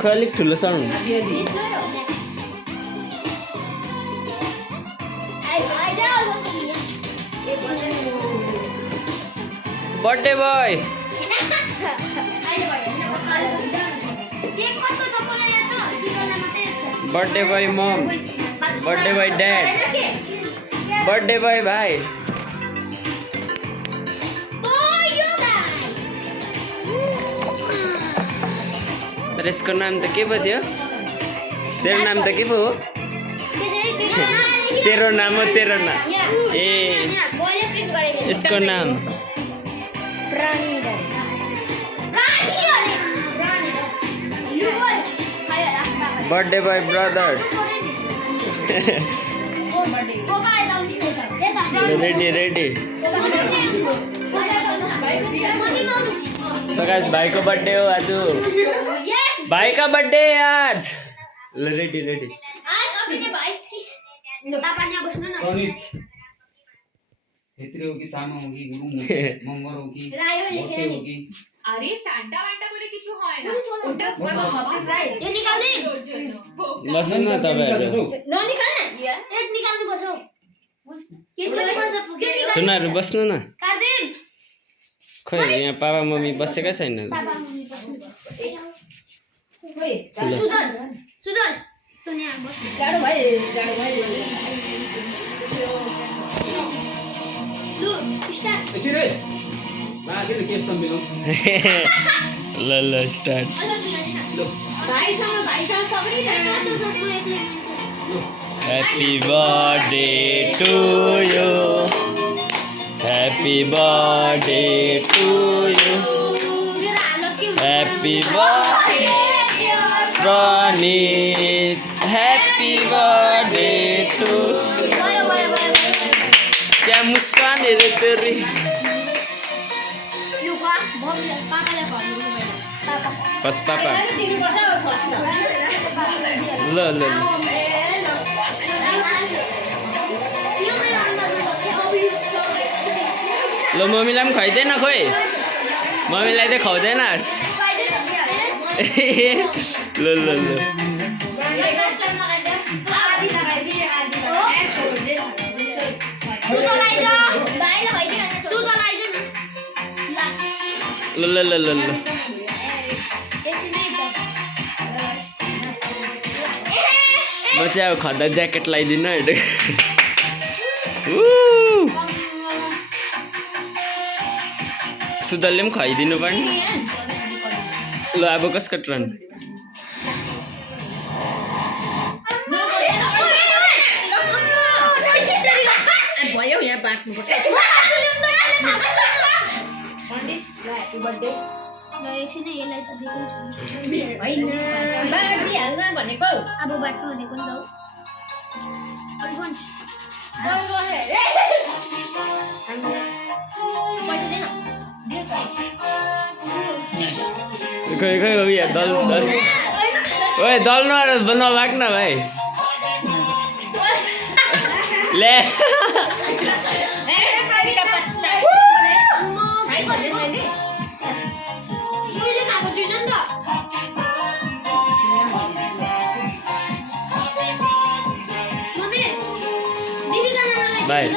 खै अलिक ठुलो sound birthday boy birthday boy mum birthday boy dad birthday boy भाइ तर यसको नाम त के पो थियो तेरो नाम त के पो हो तेरो नाम हो तेरो नाम ए यसको नाम birthday boy brothers ready ready so guys भाइको बर्थडे हो आज भाइ का बर्थडे आज ल रेडी रेडी क्षेत्रीय हो कि सानो हो कि गुरुङ हो मगर हो कि भोटे हो कि আরে সান্টা ওয়ান্টা বলে কিছু হয় না ওটা ये निकाल दे बस्नु न तपाईहरु न निकाल न एट निकाल्नु पर्छ के चाहिँ पर्छ पुगे सुनाहरु बस्नु न काट दे खै यहाँ पापा मम्मी बसेका छैन पापा मम्मी बस्नु ओइ सुदन सुदन त यहाँ बस गाडो भाइ लु स्टार्ट यसरी मागिले केस त मिलो ल ल स्टार्ट भाइसँग पक्रिरहेको Happy birthday to you Happy birthday to you Happy birthday Pranit Happy birthday to क्या मुस्कान है रे तेरी बस पापा ल ल ल मम्मीलाई पनि खुवाइदेन खोइ मम्मीलाई चाहिँ खुवाउँदैनस् ल ल ल ल ल ल ल ल म चाहिँ अब खदा ज्याकेट लगाइदिनु हेर्नु सुदलले पनि खुवाइदिनु पर्ने ल अब कसको टर्न भयो यहाँ बाट्नु पर्छ ह्यापी बर्थडे ल एकछिन यसलाई त दिएको हैन बाट्नु हाल्न भनेको अब बाट्नु भनेको नि त हो अलफोन्स खै खै हो या दल दल ओए दल नभाग न भाइ ले भाइ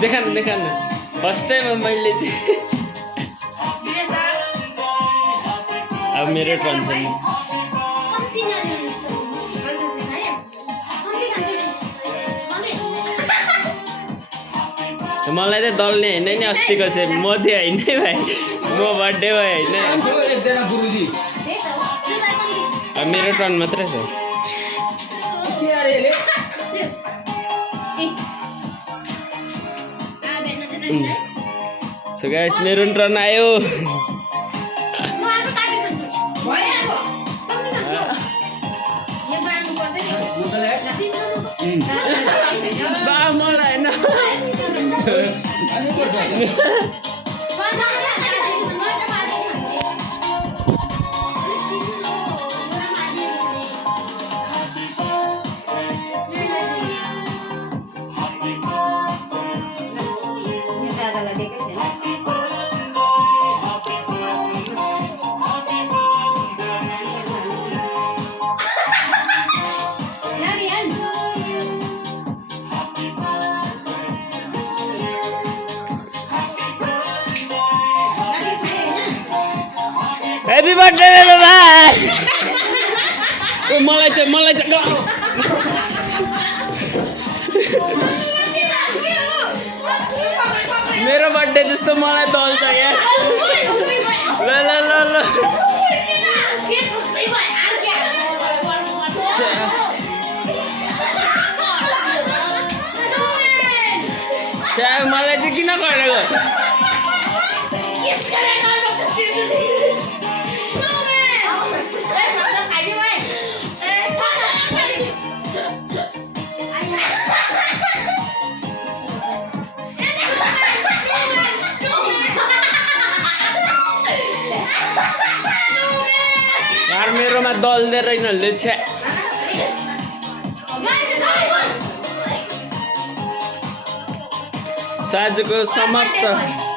देखा न फर्स्ट टाइम मैले चाहिँ अब मेरो टर्न छ मलाई चाहिँ दल्ने होइन नि अस्तिको चाहिँ म थिएँ होइन भाइ म बर्थडे भयो होइन एकजना गुरुजी अब मेरो टर्न मात्रै छ के अरे ले सो गाइस मेरो टर्न आयो बा मलाई ह्याप्पी बर्थडे मेरो भाइ मलाई चाहिँ मेरो बर्थडे जस्तो मलाई दल्छ क्या ल ल ल ल मलाई चाहिँ किन गरेको यार मेरोमा दल्दै रहेन ले छ्या साँझको समाप्त